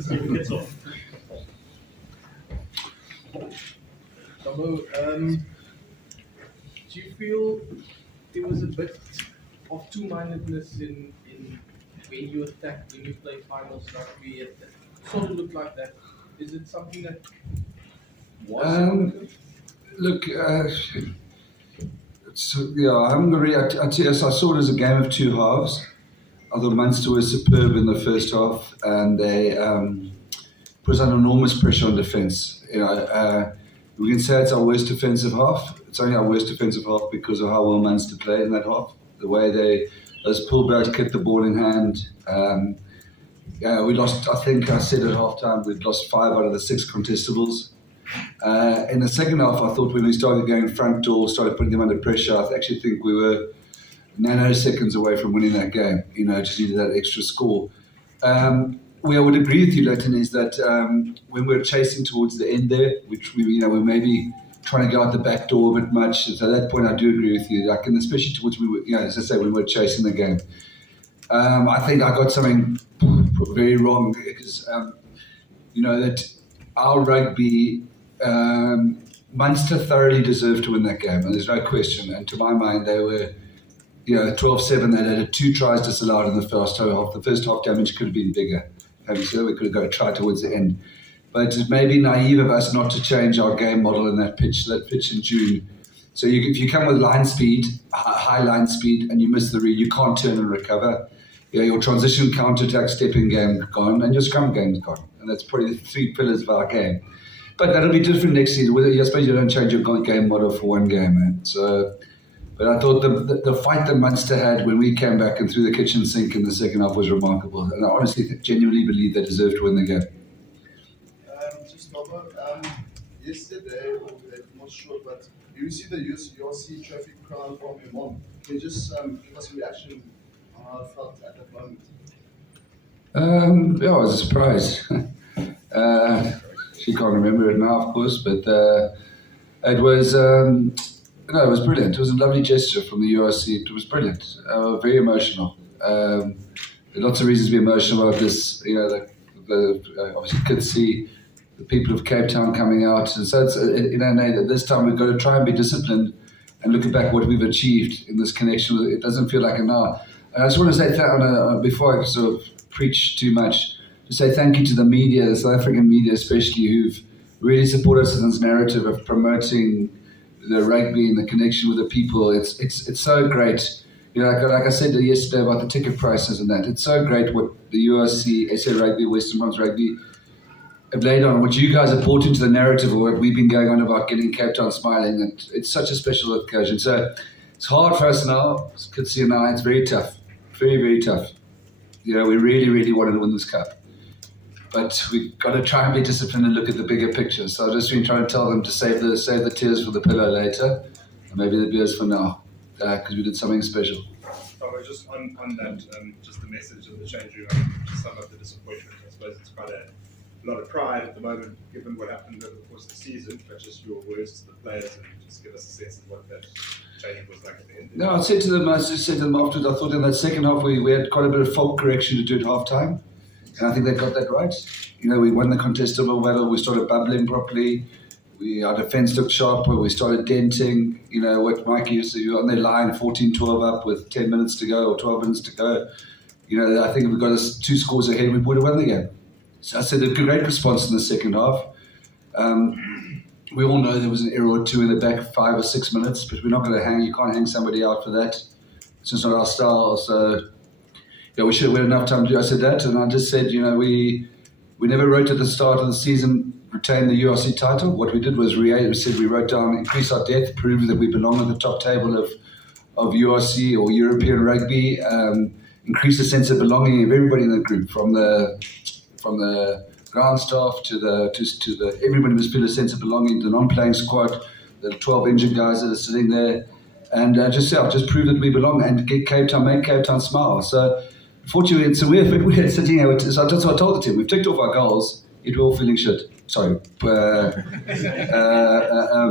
Steven Kitshoff. Do you feel there was a bit of two-mindedness in when you attack, when you play finals rugby? It sort of looked like that. Is it something that was? Look, I saw it as a game of two halves. I thought Munster was superb in the first half, and they put us under enormous pressure on defence. We can say it's our worst defensive half. It's only our worst defensive half because of how well Munster played in that half. The way those pullbacks kept the ball in hand. We lost, I think I said at half time, we'd lost 5 out of the 6 contestables. In the second half, I thought when we started going front door, started putting them under pressure, I actually think we were nanoseconds away from winning that game. Just needed that extra score. Where I would agree with you, Leighton, is that when we were chasing towards the end there, which we were maybe trying to go out the back door a bit much. So at that point, I do agree with you. And especially towards as I say, when we were chasing the game. I think I got something very wrong because that our rugby, Munster thoroughly deserved to win that game, and there's no question. And to my mind, they were 12-7. They had 2 tries disallowed in the first half. The first half damage could have been bigger. Having said that, we could have got a try towards the end. But it may be naive of us not to change our game model in that pitch in June. So if you come with line speed, high line speed, and you miss the read, you can't turn and recover. Your transition, counter-attack, stepping game gone, and your scrum game's gone. And that's probably the 3 pillars of our game. But that'll be different next season. I suppose you don't change your game model for one game, man. So, but I thought the fight that Munster had when we came back and threw the kitchen sink in the second half was remarkable. And I honestly genuinely believe they deserve to win the game. Yesterday, I'm not sure, but you see the URC traffic crown from your mom. Can you just give us a reaction on how it felt at that moment? I was surprised. She can't remember it now, of course, but it was it was brilliant. It was a lovely gesture from the URC. It was brilliant. Very emotional. There are lots of reasons to be emotional about this. Obviously kids see the people of Cape Town coming out, and so it's this time we've got to try and be disciplined and look back what we've achieved in this connection. It doesn't feel like an hour. And I just want to say before I sort of preach too much, to say thank you to the media, the South African media especially, who've really supported us in this narrative of promoting the rugby and the connection with the people. It's so great. Like I said yesterday about the ticket prices and that, it's so great what the URC, SA Rugby, Western Province Rugby have laid on, what you guys have brought into the narrative of what we've been going on about getting Cape Town smiling. And it's such a special occasion. So it's hard for us now, Kitsy and I, it's very tough. Very, very tough. We really, really wanted to win this cup. But we've got to try and be disciplined and look at the bigger picture. So I've just been trying to tell them to save the tears for the pillow later, and maybe the beers for now, because we did something special. Just on that, just the message of the change room, to sum up the disappointment, I suppose it's quite a lot of pride at the moment, given what happened over the course of the season, but just your words to the players and just give us a sense of what that change was like at the end. No, I said to them afterwards, I thought in that second half we had quite a bit of fault correction to do at half time. And I think they got that right. We won the contestable battle, we started bubbling properly, our defence looked sharper, we started denting, what Mikey used to do on their line, 14-12 up with 10 minutes to go or 12 minutes to go. I think if we got us 2 scores ahead, we would have won the game. So I said a great response in the second half. We all know there was an error or 2 in the back, 5 or 6 minutes, but we're not going to you can't hang somebody out for that. It's just not our style. So we should have had enough time to do. I said that, and I just said, we never wrote at the start of the season, retain the URC title. What we did was we wrote down, increase our depth, prove that we belong at the top table of URC or European rugby, increase the sense of belonging of everybody in the group, from the ground staff to the everybody must feel a sense of belonging to the non-playing squad, the 12 injured guys that are sitting there, and just prove that we belong and make Cape Town smile. So fortunately, it's we're sitting here. So that's what I told the team. We've ticked off our goals. We're all feeling shit. Sorry,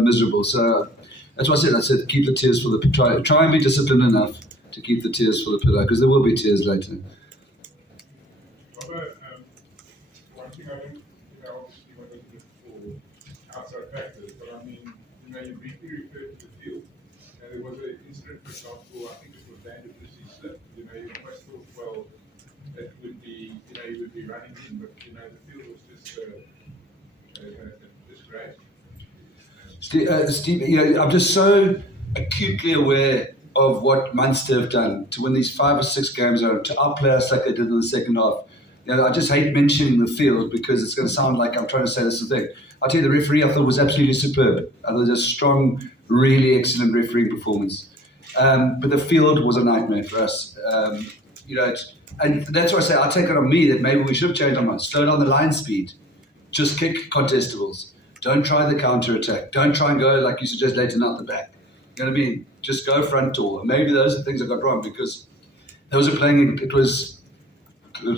miserable. So that's what I said. I said keep the tears for the try and be disciplined enough to keep the tears for the pillow, because there will be tears later. Robert, thing I don't, obviously I don't look for outside factors, but I mean, you briefly referred to the field. There was an incident, for example, I think it was David slip. You almost thought, well, it would be, he would be running in, but the field was just great. Steve, I'm just so acutely aware of what Munster have done to win these 5 or 6 games, or to outplay us like they did in the second half. I just hate mentioning the field because it's going to sound like I'm trying to say this thing. I'll tell you, the referee I thought was absolutely superb. I thought it was a strong, really excellent refereeing performance. But the field was a nightmare for us. And that's why I say I take it on me that maybe we should have changed our mind. Slow down the line speed. Just kick contestables. Don't try the counter attack. Don't try and go like you suggest Leighton out the back. You know what I mean? Just go front door. Maybe those are the things I got wrong because those are playing. It was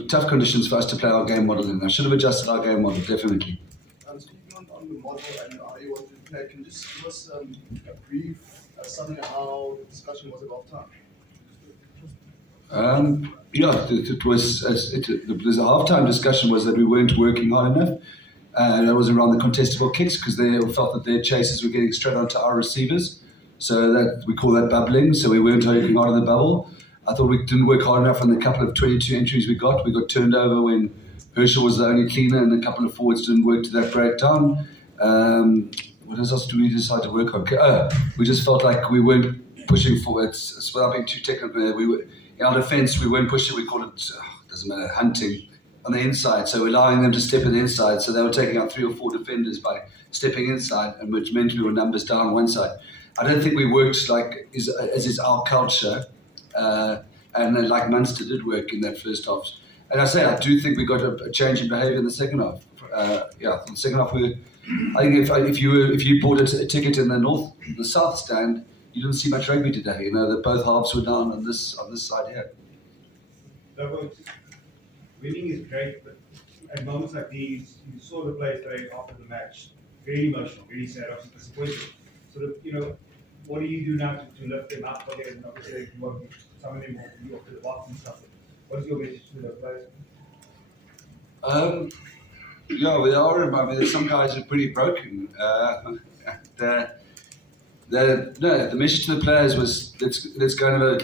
tough conditions for us to play our game model in. I should have adjusted our game model definitely. Speaking on the model and how you want to play, can you just give us a brief summary of how the discussion was at half time? It was the halftime discussion was that we weren't working hard enough. That was around the contestable kicks because they felt that their chases were getting straight onto our receivers. So that we call that bubbling. So we weren't working hard on the bubble. I thought we didn't work hard enough on the couple of 22 entries we got. We got turned over when Herschel was the only cleaner and a couple of forwards didn't work to that breakdown. What else do we decide to work on? We just felt like we weren't pushing forwards. Without being too technical, in our defence, we weren't pushing. We called it, doesn't matter, hunting on the inside. So we're allowing them to step in the inside. So they were taking out 3 or 4 defenders by stepping inside, and which meant we were numbers down one side. I don't think we worked as is our culture, and like Munster did work in that first half. And I do think we got a change in behaviour in the second half. In the second half, I think if you bought a ticket in the south stand, you didn't see much rugby today. That both halves were down on this side here. Winning is great, but at moments like these, you saw the players today after the match, very emotional, very sad, obviously disappointed. Sort of, what do you do now to lift them up? And obviously, some of them will be off to the box and stuff. What is your message to the players? We are. I mean, some guys are pretty broken. The message to the players was let's go have a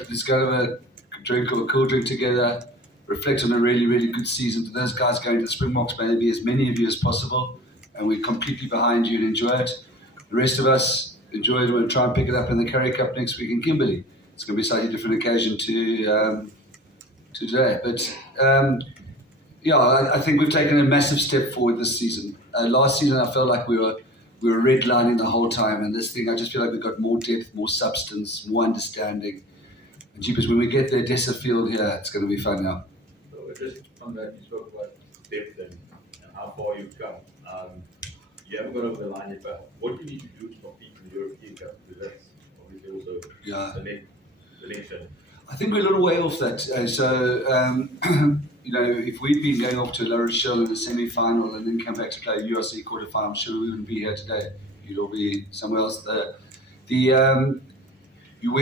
drink or a cool drink together. Reflect on a really, really good season. For those guys going to the Springboks, maybe as many of you as possible, and we're completely behind you and enjoy it. The rest of us enjoy it. We'll try and pick it up in the Currie Cup next week in Kimberley. It's going to be a slightly different occasion to today. But I think we've taken a massive step forward this season. Last season, I felt like we were redlining the whole time, and this thing, I just feel like we've got more depth, more substance, more understanding. And jeepers, when we get there, Dessa Field here, it's going to be fun now. So just on that, you spoke about depth and how far you've come. You haven't got over the line yet, but what do you need to do to compete in the European Cup? Because that's obviously also the next one. I think we're a little way off that. If we'd been going off to La Rochelle in the semi-final and then come back to play a URC quarter-final, I'm sure we wouldn't be here today. You'd all be somewhere else there. We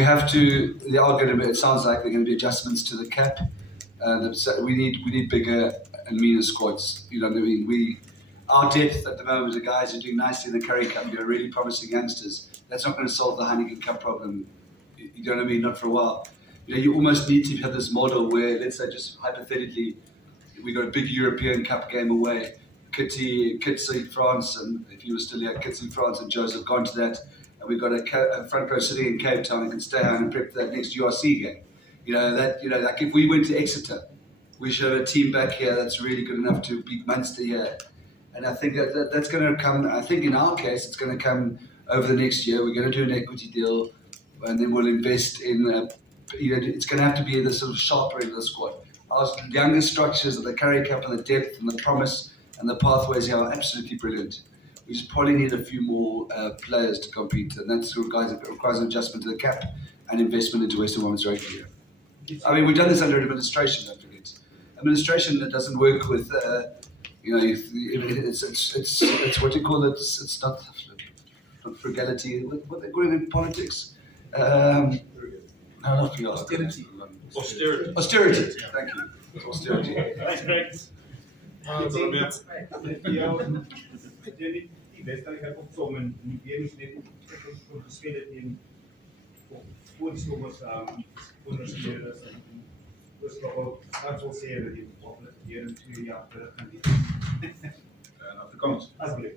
have to. There are going to be. It sounds like there are going to be adjustments to the cap. We need bigger and meaner squads. You know what I mean? Our depth at the moment, the guys are doing nicely in the Currie Cup. They're really promising youngsters. That's not going to solve the Heineken Cup problem. You know what I mean? Not for a while. You almost need to have this model where, let's say, just hypothetically, we got a big European Cup game away. Kitsy, France, and if you were still here, Kitsy, France, and Joseph gone to that. And we've got a front row sitting in Cape Town and can stay home and prep for that next URC game. Like if we went to Exeter, we should have a team back here that's really good enough to beat Munster here. And I think that's going to come. I think in our case, it's going to come over the next year. We're going to do an equity deal, and then we'll invest in. It's going to have to be the sort of sharper end of the squad. Our younger structures of the Currie Cup and the depth and the promise and the pathways here are absolutely brilliant. We just probably need a few more players to compete, and that requires an adjustment to the cap and investment into Western Women's Rugby here. I mean, we've done this under administration, don't forget. Administration that doesn't work with. It's what you call it. It's not frugality. What they're doing in politics. No, not frugality. Austerity. Austerity. Thank you. Austerity. Thanks, Greg. Die wedstrijd gaat opzommen en die weer is net gespeeld in voor die Stormers ondersteunen. Dus nog dat wil zeggen dat die hier in 2 jaar terug gaan die. Afrikaans. Alsjeblieft.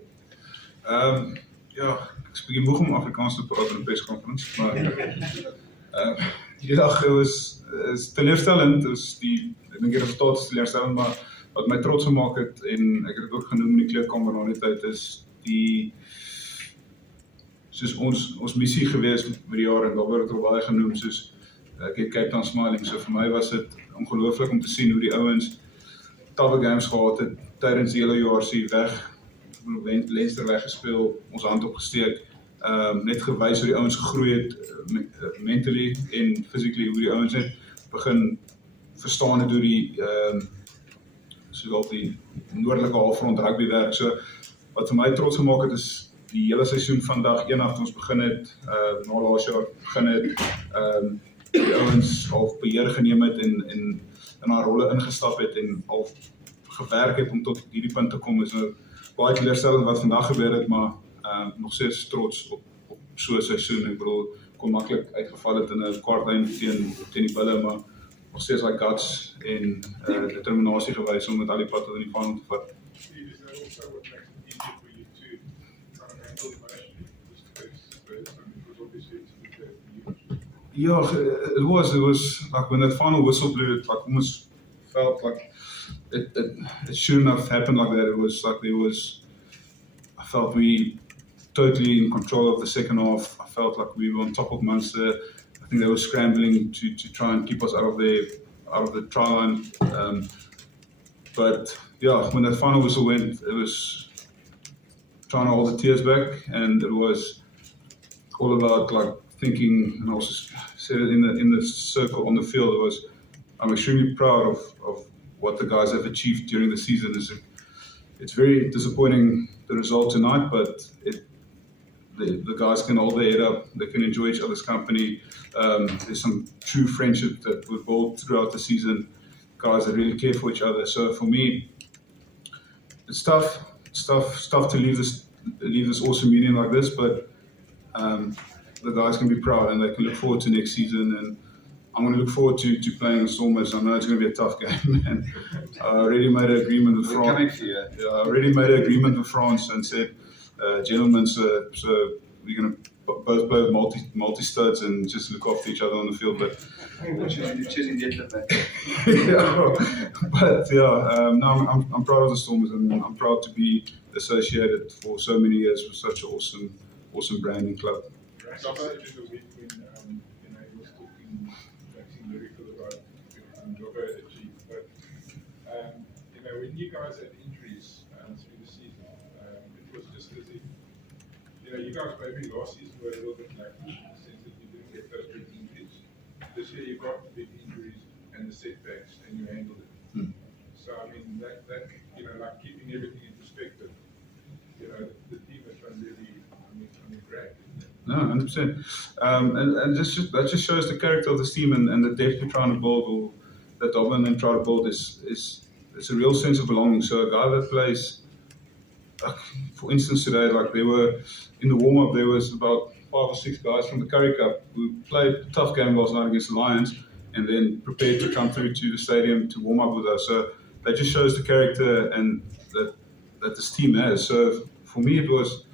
Ja, ik spreek moeg om Afrikaans te praten in een persconferentie, maar die dag was teleurstellend, dus ik denk die resultaat is teleurstellend, maar wat mij trots gemaakt het, en ik heb het ook genoemd in die kleedkamer na die tijd, is die soos ons missie geweest vir die jaar en daar word het al baie genoem soos ek het Cape Town Smiling, so vir my was dit ongelooflik om te sien hoe die ouens tawwe games gehad het tydens die hele URC weg, Leinster weggespeel, ons hand opgesteek, net gewys hoe die ouens gegroei het mentally en physically, hoe die ouens net begin verstaan het hoe die soos die noordelike halfrond rugby werk, so wat vir my trots gemaak het is die hele seisoen van dag 1 af ons begin het, na laas jaar begin het, die ouens al beheer geneem het en in haar rolle ingestap het en al gewerk het om tot hierdie punt te kom, is nou baie teleurstellend wat vandag gebeur het, maar nog steeds trots op so'n seisoen. Ek bedoel, kon maklik uitgeval het in 'n kwartlyn teen die Bulle, maar nog steeds like guts en determinasie gewys om met al die pad tot in die final te vat. Steve, is that also what makes it easier for you to kind of handle emotionally this first time? Because obviously it's a bit for you. Yeah, it was like when that final whistle blew, it like almost felt like it shouldn't have happened like that. It was like I felt we totally in control of the second half. I felt like we were on top of Munster. I think they were scrambling to try and keep us out of the try line. But yeah, when that final whistle went, it was trying to hold the tears back, and it was all about like thinking, and I also said it in the circle on the field. I'm extremely proud of what the guys have achieved during the season. It's very disappointing the result tonight, but the guys can hold their head up. They can enjoy each other's company. There's some true friendship that we've built throughout the season. Guys that really care for each other. So for me, it's tough to leave this awesome union like this, but the guys can be proud and they can look forward to next season. And I'm going to look forward to playing the Stormers. I know it's going to be a tough game. And I already made an agreement with France. Coming for you. Yeah, I already made an agreement with France and said, gentlemen, so we're going to both play multi-studs and just look after each other on the field. But Choosing the Atlet. yeah, but yeah, no, I'm proud of the Stormers and I'm proud to be associated for so many years with such an awesome branding club. Some said in the week when he was talking, waxing lyrical about Jogo achieved, but when you guys had injuries through the season, it was just as if you guys maybe last season were a little bit lucky in the sense that you didn't get those big injuries. This year you got the big injuries and the setbacks and you handled it. So I mean that like keeping everything in perspective, the team has done really great. No, 100%. And that just shows the character of this team and the depth we're trying to build, or that Dublin and try to build is it's a real sense of belonging. So a guy that plays, for instance today, like they were in the warm-up, there was about 5 or 6 guys from the Curry Cup who played a tough game last night against the Lions and then prepared to come through to the stadium to warm up with us. So that just shows the character and that this team has. So for me, it was,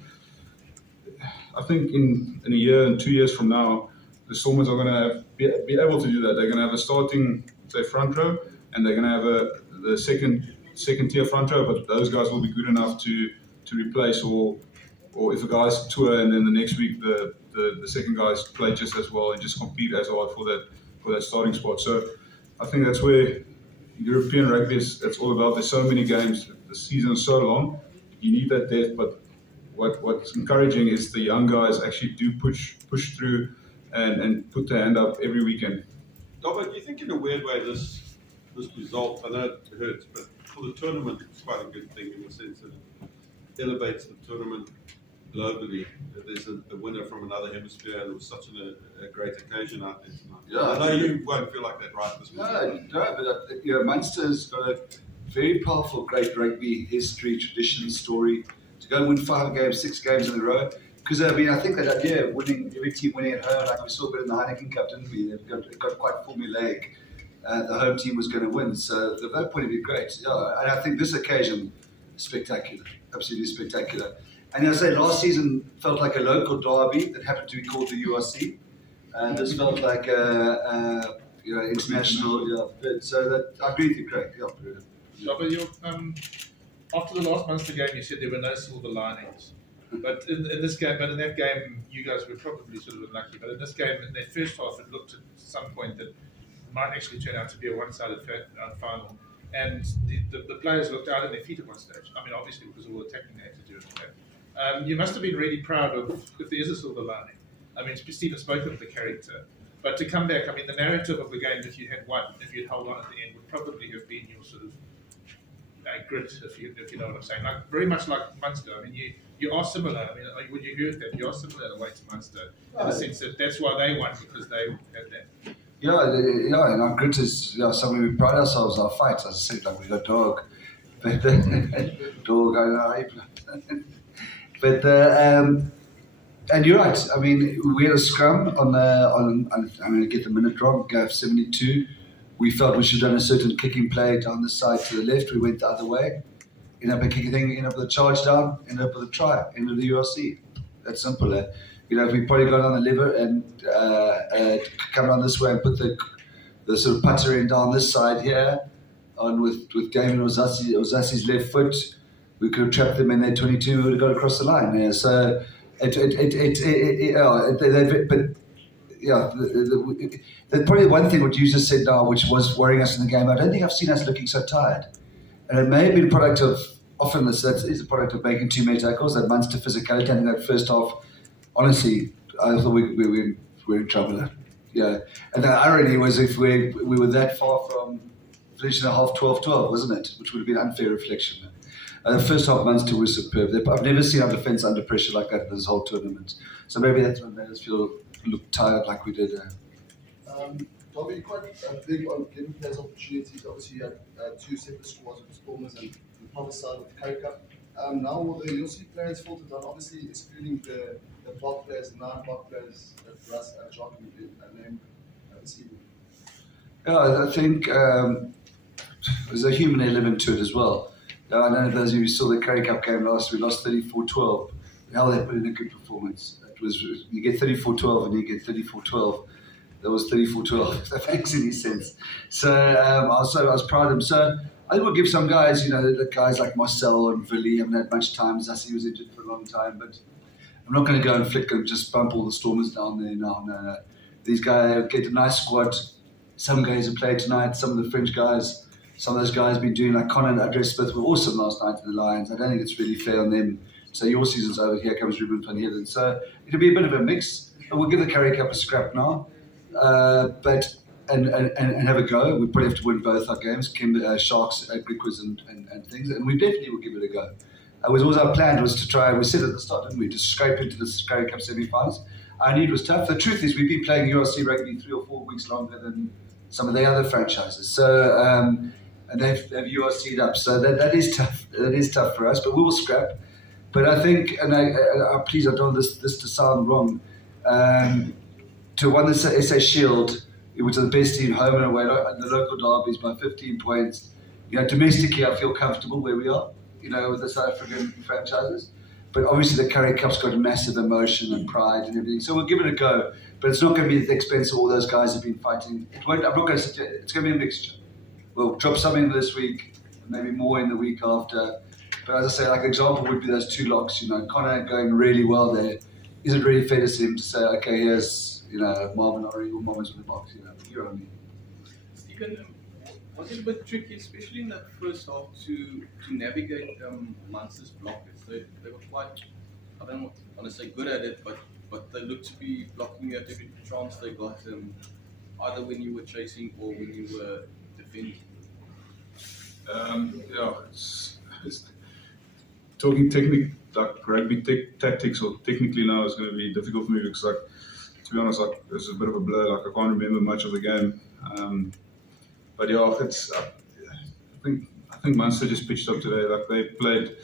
I think in a year and 2 years from now, the Stormers are going to be able to do that. They're going to have a starting, say, front row, and they're going to have the second tier front row, but those guys will be good enough to replace, or if a guy's tour and then the next week the second guys play just as well and just compete as hard for that starting spot. So I think that's where European rugby it's all about. There's so many games, the season is so long, you need that depth, but what's encouraging is the young guys actually do push through and put their hand up every weekend. Dobbo, do you think in a weird way this result, I know it hurts, but for the tournament it's quite a good thing in the sense that it elevates the tournament globally, that there's a winner from another hemisphere, and it was such a great occasion out there tonight. Yeah, I know you won't feel like that right this morning. No, but Munster's got very powerful, great rugby history, tradition, story. To go and win 5 games, 6 games in a row. Because I mean, I think that idea of winning, every team winning at home, like we saw a bit in the Heineken Cup, didn't we? It got quite formulaic. The home team was going to win, so at that point it'd be great. Yeah, and I think this occasion, spectacular, absolutely spectacular. And I say last season felt like a local derby that happened to be called the URC, and this felt like a international. Yeah, but so that I agree with you, Craig. Yeah, But after the last Munster game, you said there were no silver linings. But in that game, you guys were probably sort of unlucky. But in this game, in their first half, it looked at some point that it might actually turn out to be a one-sided final. And the players looked out on their feet at one stage. I mean, obviously, because of all the attacking they had to do in the game. You must have been really proud of, if there is a silver lining. I mean, Steven spoke of the character. But to come back, I mean, the narrative of the game, if you had won, if you'd held on at the end, would probably have been your sort of grit, if you know what I'm saying. Like very much like Munster. I mean, you are similar. I mean, would you agree with that? You are similar in a way to Munster, in the sense that that's why they won, because they had that. Yeah, and our grit is something we pride ourselves on. Our fights, as I said, like we got dog, but dog. I know. But and you're right. I mean, we had a scrum on I'm going to get the minute wrong. Gave 72. We felt we should have done a certain kicking play down the side to the left. We went the other way. Ended up a kicking thing, ended up with a charge down, ended up with a try, end of the URC. That's simple. If we probably got on the lever and come down this way and put the sort of putter in down this side here, on with Gavin Ozassi's left foot, we could have trapped them in their 22. We would have got across the line. Yeah, so probably one thing what you just said now, which was worrying us in the game. I don't think I've seen us looking so tired, and it may have been a product of that is a product of making too many tackles. That Munster physicality. I think that first half, honestly, I thought we were in trouble. Yeah, and the irony was if we were that far from finishing the half 12-12, wasn't it? Which would have been an unfair reflection. The first half Munster was superb. I've never seen our defence under pressure like that in this whole tournament. So maybe that's what made us look tired like we did. Dobby, quite big on giving players opportunities. Obviously, you had 2 separate squads with Stormers and the proper side with the Currie Cup. Now, will the URC players filtered down, obviously excluding the block players, the 9 block players that Russ and Jock named this evening? Yeah, I think there's a human element to it as well. I don't know if those of you who saw the Currie Cup game last, we lost 34-12. Hell, they put in a good performance. It was, you get 34-12 and you get 34-12. That was 34-12, if that makes any sense. So I was proud of them. So I think we'll give some guys, the guys like Marcel and Villy haven't had much time. Zassi was injured for a long time, but I'm not going to go and flick and just bump all the Stormers down there. No. These guys get a nice squad. Some guys have played tonight, some of the French guys. Some of those guys have been doing, like Connor and Adres Smith were awesome last night in the Lions. I don't think it's really fair on them. So your season's over, here comes Ruben van Heerden. So it'll be a bit of a mix. But we'll give the Currie Cup a scrap now. But have a go. We probably have to win both our games, Sharks, Griquas and things. And we definitely will give it a go. It was always our plan was to try, we said at the start, didn't we, to scrape into the Currie Cup semi-finals. I knew it was tough. The truth is we've been playing URC rugby 3 or 4 weeks longer than some of the other franchises. So and they've URC'd up. So that is tough. That is tough for us, but we will scrap. But I think, and please, I don't want this to sound wrong, to win the SA Shield, which is the best team home and away, and the local derbies by 15 points. Domestically, I feel comfortable where we are, with the South African franchises. But obviously, the Currie Cup's got a massive emotion and pride and everything. So we'll give it a go. But it's not going to be at the expense of all those guys who've been fighting. I'm not going to suggest it's going to be a mixture. We'll drop something this week, maybe more in the week after. But as I say, like an example would be those 2 locks. Connor going really well there. Is it really fair to him to say, okay, here's Marvin Ori or Marvin's with the box? You're on me. Steven, was it a bit tricky, especially in that first half, to navigate Munster's blockers? They were quite, I don't want to say good at it, but they looked to be blocking you at every chance they got, either when you were chasing or when you were defending. It's talking technique, like rugby tactics or technically now is going to be difficult for me because, to be honest, it's a bit of a blur. I can't remember much of the game. But yeah, it's. I I think Munster just pitched up today. Like they played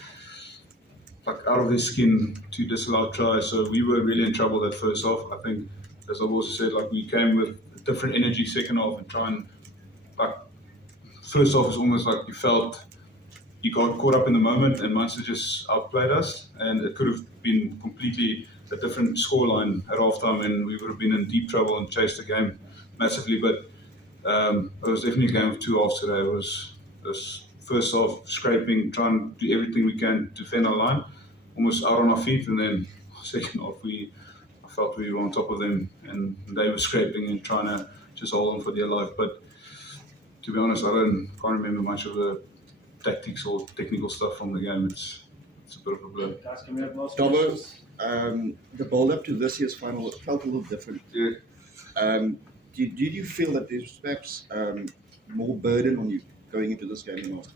like out of their skin to disallow tries. So we were really in trouble that first half. I think, as I've also said, like we came with a different energy second half and try and like first half is almost like you felt you got caught up in the moment and Munster just outplayed us, and it could have been completely a different scoreline at halftime and we would have been in deep trouble and chased the game massively. But it was definitely a game of two halves today. It was this first half scraping, trying to do everything we can to defend our line, almost out on our feet, and then second half I felt we were on top of them and they were scraping and trying to just hold on for dear life. But to be honest, I can't remember much of the tactics or technical stuff from the game. It's a bit of a blur. Guys, can we have last Dobbo, questions? the build-up to this year's final felt a little different. Did you feel that there was perhaps more burden on you going into this game than last?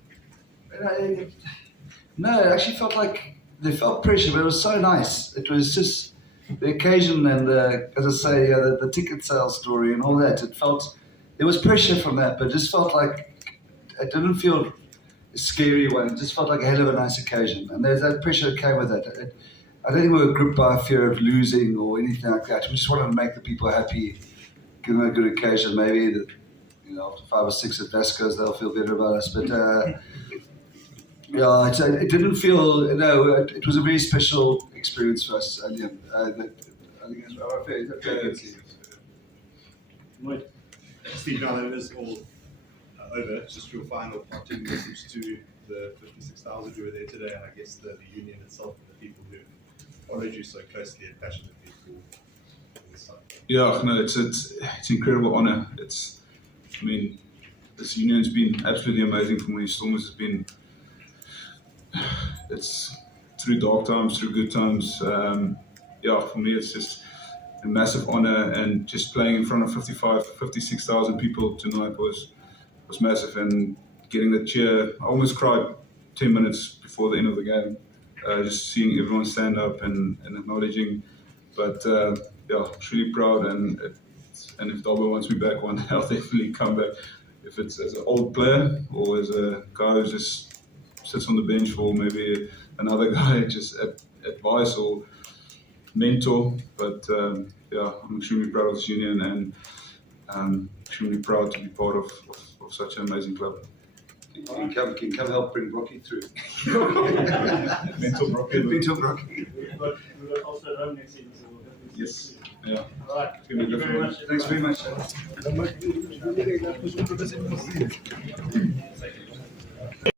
No, it actually felt like they felt pressure, but it was so nice. It was just the occasion and as I say, the ticket sales story and all that. It felt there was pressure from that, but it just felt like it didn't feel a scary one. It just felt like a hell of a nice occasion, and there's that pressure that came with it. I don't think we were gripped by a fear of losing or anything like that. We just wanted to make the people happy, give them a good occasion. Maybe after 5 or 6 at Vasco's, they'll feel better about us. But yeah, it didn't feel. No, it was a very special experience for us. I think it's Lloyd. Steve, now that it is all over, just your final parting message to the 56,000 who were there today, and I guess the union itself and the people who followed you so closely and passionately for this time. Yeah, no, it's incredible honor. I mean, this union's been absolutely amazing for me. Stormers has been, it's through dark times, through good times. Yeah, for me, it's just a massive honor, and just playing in front of 56,000 people tonight was massive, and getting the cheer. I almost cried 10 minutes before the end of the game, just seeing everyone stand up and acknowledging. But yeah, I'm really proud, and if Dobbo wants me back one day, I'll definitely come back. If it's as an old player or as a guy who just sits on the bench, or maybe another guy just advice or mentor. But yeah, I'm extremely proud of this union, and extremely proud to be part of such an amazing club. Can come help bring Rocky through. Mental Rocky. Mental Rocky. We've got also at home next season, so we'll definitely Yes. see you. Yeah. All right. It's gonna be Thank you very different. much. Thanks very much.